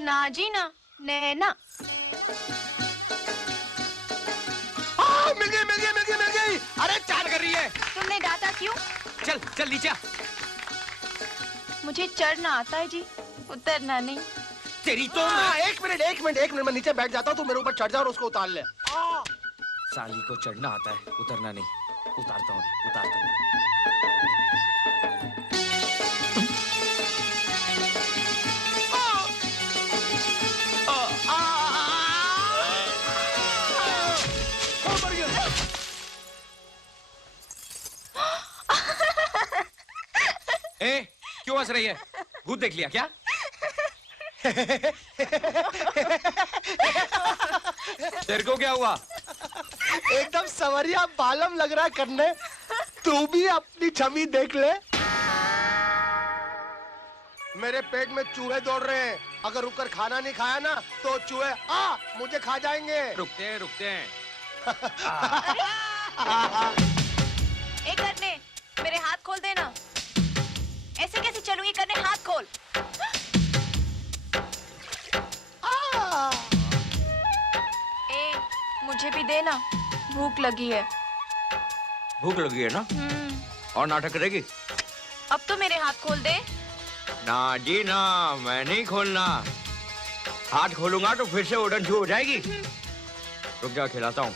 ना जी ना, नैना। मिल गई मिल गई मिल गई मिल गई। अरे चाल कर रही है। तुमने डांटा क्यों? चल चल नीचे। मुझे चढ़ना आता है जी, उतरना नहीं। तेरी तो एक मिनट मैं नीचे बैठ जाता हूँ, तू मेरे ऊपर चढ़ जा और उसको उतार ले। साली को चढ़ना आता है, उतरना नहीं। उतारता हूँ उतारता हूँ। ए, क्यों हंस रही है? भूत देख लिया क्या? तेरे को क्या हुआ? एकदम सवरिया बालम लग रहा है करने। तू भी अपनी छवि देख ले। मेरे पेट में चूहे दौड़ रहे हैं। अगर रुककर खाना नहीं खाया ना तो चूहे मुझे खा जाएंगे। रुकते हैं। ए करने, मेरे हाथ खोल देना। ऐसे कैसे चलूंगी करने, हाथ खोल। ए, मुझे भी देना, भूख लगी है। भूख लगी है ना? और नाटक करेगी? अब तो मेरे हाथ खोल दे। ना जी ना, मैं नहीं खोलना। हाथ खोलूंगा तो फिर से उड़न छू हो जाएगी। रुक जा, खिलाता हूँ।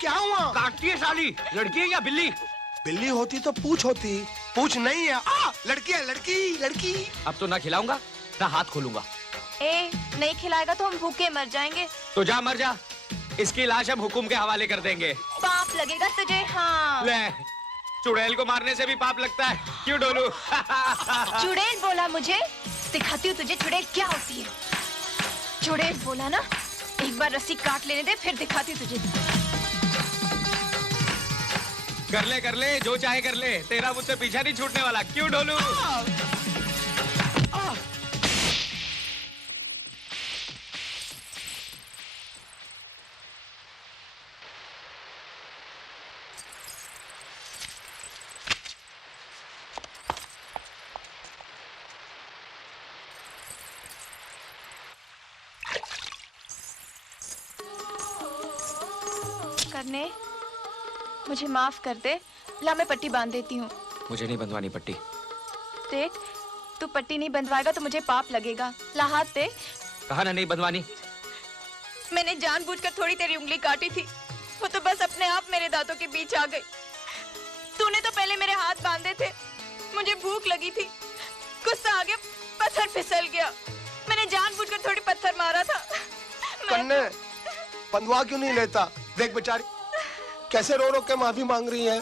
क्या हुआ? काटती है साली। लड़की है या बिल्ली? बिल्ली होती तो पूछ होती। पूछ नहीं है। लड़की है, लड़की। अब तो ना खिलाऊंगा ना हाथ खोलूंगा। ए, नहीं खिलाएगा तो हम भूखे मर जाएंगे। तो जा मर जा। इसकी लाश हम हुकुम के हवाले कर देंगे। पाप लगेगा तुझे। हाँ, ले, चुड़ैल को मारने से भी पाप लगता है। क्यों डोलू? चुड़ैल बोला मुझे? दिखाती हूँ तुझे चुड़ैल क्या होती है। चुड़ैल बोला ना, एक बार रस्सी काट लेने दे, फिर दिखाती हूँ तुझे। कर ले, जो चाहे कर ले। तेरा मुझसे पीछा नहीं छूटने वाला। क्यों डोलू? करने, मुझे माफ कर दे। ला, मैं पट्टी बांध देती हूँ। मुझे नहीं बंधवानी पट्टी। देख, तू पट्टी नहीं बंधवाएगा तो मुझे पाप लगेगा। ला हाथ दे। कहा ना नहीं बंधवानी। मैंने जानबूझकर थोड़ी तेरी उंगली काटी थी, वो तो बस अपने आप मेरे दांतों के बीच आ गई। तूने तो पहले मेरे हाथ बांधे थे। मुझे भूख लगी थी, गुस्सा आ गया, पत्थर फिसल गया। मैंने जानबूझकर थोड़ी पत्थर मारा था। कन्ने, बंधवा क्यों नहीं लेता? देख बेचारी कैसे रो रो के माफी मांग रही है।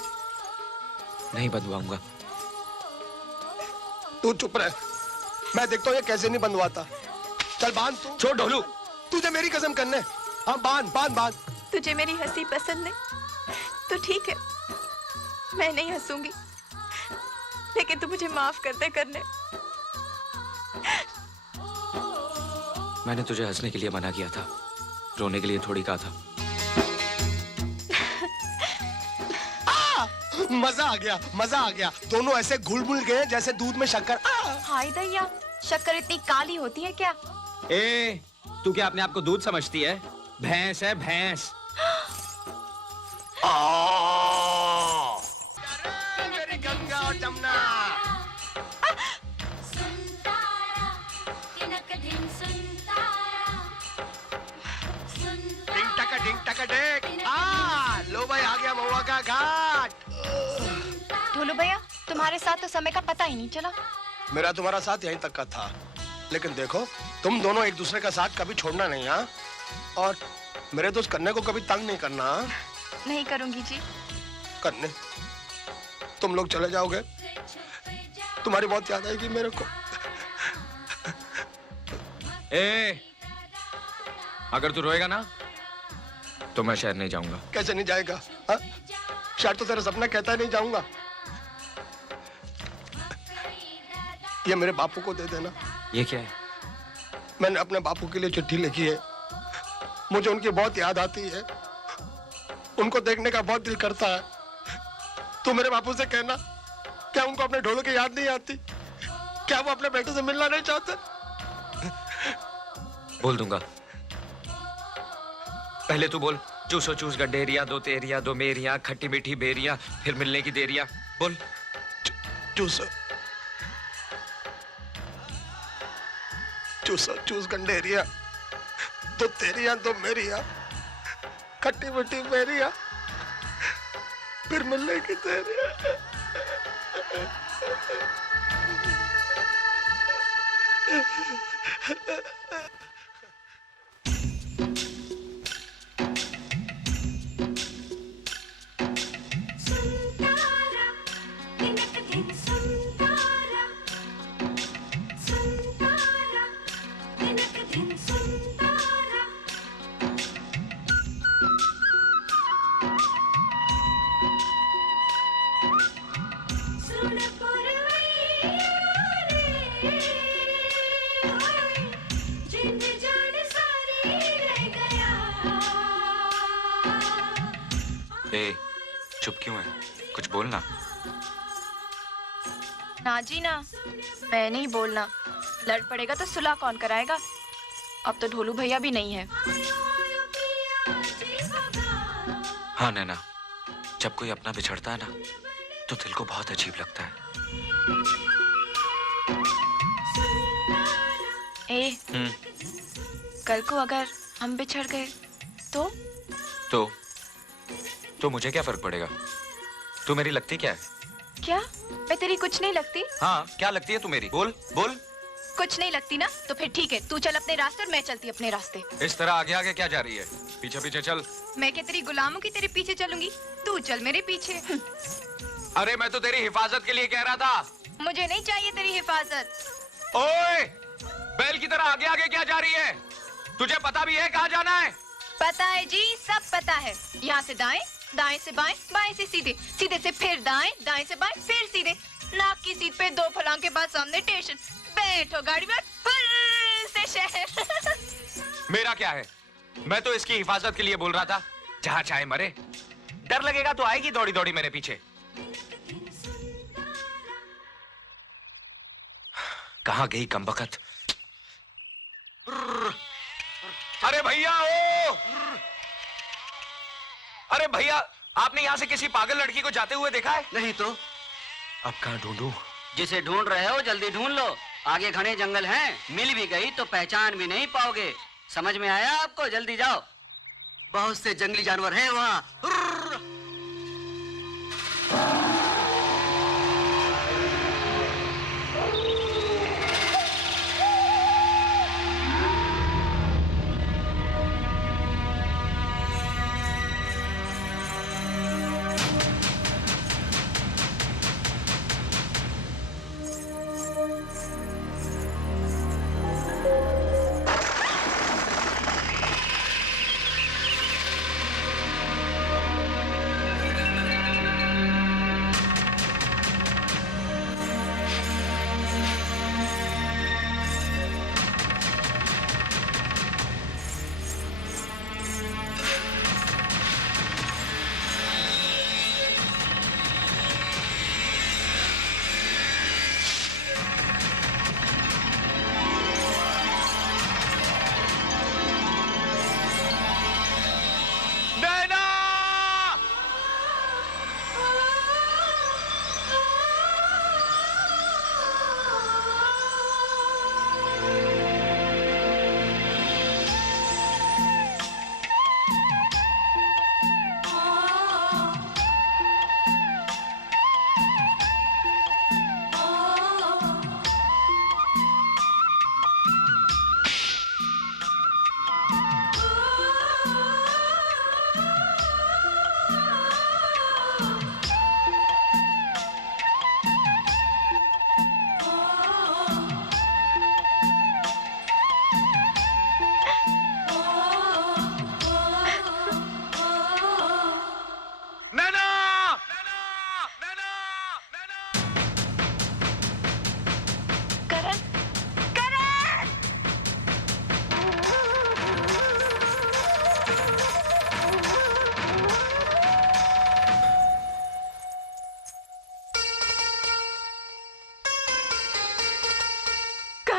नहीं बंधवाऊंगा। तू चुप रह, मैं देखता हूँ ये कैसे नहीं बंधवाता। चल बांध तू। छोड़ डोलू। तुझे मेरी कसम करने। हाँ बांध। तुझे मेरी हंसी पसंद नहीं तो ठीक है, मैं नहीं हंसूंगी, लेकिन तू मुझे माफ कर दे करने। मैंने तुझे हंसने के लिए मना किया था, रोने के लिए थोड़ी कहा था। मजा आ गया। दोनों ऐसे घुल गए जैसे दूध में शक्कर। हाय दैया, शक्कर इतनी काली होती है क्या? ए, तू क्या अपने आप को दूध समझती है? भैंस है, भैंस। मेरी गंगा और जमुना। डिंग टका डेक। लो भाई, आ गया महुआ का घाट। ढोलू भैया, तुम्हारे साथ तो समय का पता ही नहीं चला। मेरा तुम्हारा साथ यहीं तक का था, लेकिन देखो तुम दोनों एक दूसरे का साथ कभी छोड़ना नहीं। हाँ, और मेरे दोस्त कन्ने को कभी तंग नहीं करना। नहीं करूंगी जी। कन्ने, तुम लोग चले जाओगे, तुम्हारी बहुत याद आएगी मेरे को। ए, अगर तू रोएगा ना तो मैं शहर नहीं जाऊंगा। कैसे नहीं जाएगा? हाँ? शायद तो तेरा सपना कहता है नहीं जाऊंगा। ये मेरे बापू को दे देना। ये क्या है? मैंने अपने बापू के लिए चिट्ठी लिखी है। मुझे उनकी बहुत याद आती है, उनको देखने का बहुत दिल करता है। तू मेरे बापू से कहना क्या उनको अपने ढोलों की याद नहीं आती? क्या वो अपने बेटे से मिलना नहीं चाहते? बोल दूंगा। पहले तू बोल। चूसो चूस गड्ढेरिया, दो तेरिया, दो मेरिया, खट्टी मीठी बेरिया, फिर मिलने की देरिया। बोल। चूसो चूसो चूस गंडेरिया, दो तेरिया दो मेरिया, खट्टी मीठी बेरिया, फिर मिलने की देरिया। चुप क्यों है? कुछ बोलना। ना जी ना, मैं नहीं बोलना। लड़ पड़ेगा तो सुलह कौन कराएगा? अब तो ढोलू भैया भी नहीं है। हाँ नैना, जब कोई अपना बिछड़ता है ना तो दिल को बहुत अजीब लगता है। कल को अगर हम बिछड़ गए तो मुझे क्या फर्क पड़ेगा? तू मेरी लगती क्या है? क्या मैं तेरी कुछ नहीं लगती? हाँ, क्या लगती है तू मेरी? बोल बोल। कुछ नहीं लगती ना, तो फिर ठीक है, तू चल अपने रास्ते और मैं चलती अपने रास्ते। इस तरह आगे आगे क्या जा रही है? पीछे पीछे चल। मैं क्या तेरी गुलामों की तेरे पीछे चलूंगी? तू चल मेरे पीछे। अरे मैं तो तेरी हिफाजत के लिए कह रहा था। मुझे नहीं चाहिए तेरी हिफाजत। ओए, बैल की तरह आगे आगे क्या जा रही है? तुझे पता भी है कहाँ जाना है? पता है जी, सब पता है। यहाँ से दाएं, दाएं से बाएं, बाएं से सीधे, सीधे से फिर दाएं, दाएं से बाएं, फिर सीधे। नाक की सीट पे 2 फलांग के बाद सामने स्टेशन। बैठो गाड़ी में, फिर से शहर। मेरा क्या है? मैं तो इसकी हिफाजत के लिए बोल रहा था। जहाँ चाहे मरे। डर लगेगा तो आएगी दौड़ी दौड़ी मेरे पीछे। कहाँ गई कमबख्त? अरे भैया ओ! अरे भैया, आपने यहाँ से किसी पागल लड़की को जाते हुए देखा है? नहीं तो। अब कहाँ ढूंढूं? जिसे ढूंढ रहे हो जल्दी ढूंढ लो। आगे घने जंगल हैं, मिल भी गई तो पहचान भी नहीं पाओगे। समझ में आया आपको? जल्दी जाओ, बहुत से जंगली जानवर हैं वहाँ।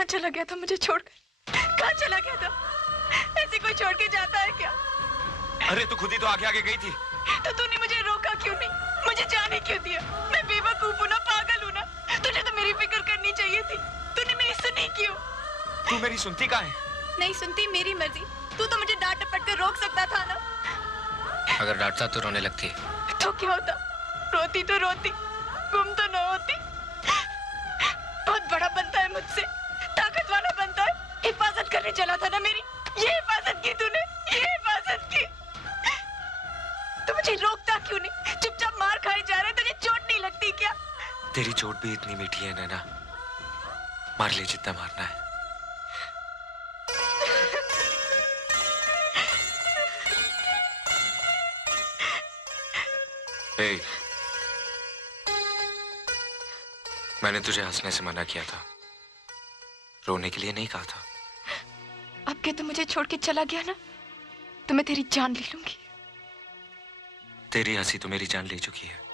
चला गया था मुझे छोड़कर? कहाँ चला गया था? ऐसे कोई छोड़ के जाता है क्या? अरे तू खुद ही तो आगे आगे गई थी। तो तूने मुझे रोका क्यों नहीं? मुझे जाने क्यों दिया? मैं बेवकूफ हूँ ना, पागल हूँ ना? तुझे तो मेरी फिक्र करनी चाहिए थी। तूने मेरी सुनी क्यों? तू मेरी सुनती कहाँ है? नहीं सुनती, मेरी मर्जी। तू तो मुझे डांट डपट कर रोक सकता था ना। अगर डांटता तो रोने लगती। तो क्या होता? रोती तो रोती, गुम तो न होती। बहुत बड़ा बनता है मुझसे, ताकत वाला बनता है। हिफाजत करने चला था ना मेरी, ये हिफाजत की तूने, ये हिफाजत की। तू मुझे रोकता क्यों नहीं? चुपचाप मार खाए जा रहे, तुझे चोट नहीं लगती क्या? तेरी चोट भी इतनी मीठी है नैना, मार ले जितना मारना है। ए, मैंने तुझे हंसने से मना किया था, रोने के लिए नहीं कहा था। अब के तू मुझे छोड़ के चला गया ना, तो मैं तेरी जान ले लूंगी। तेरी हंसी तो मेरी जान ले चुकी है।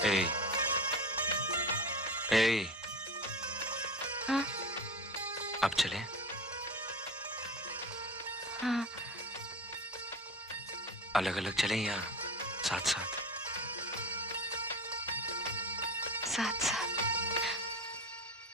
ए, ए, हाँ? अब चलें? हाँ। अलग अलग चलें या साथ साथ? साथ साथ।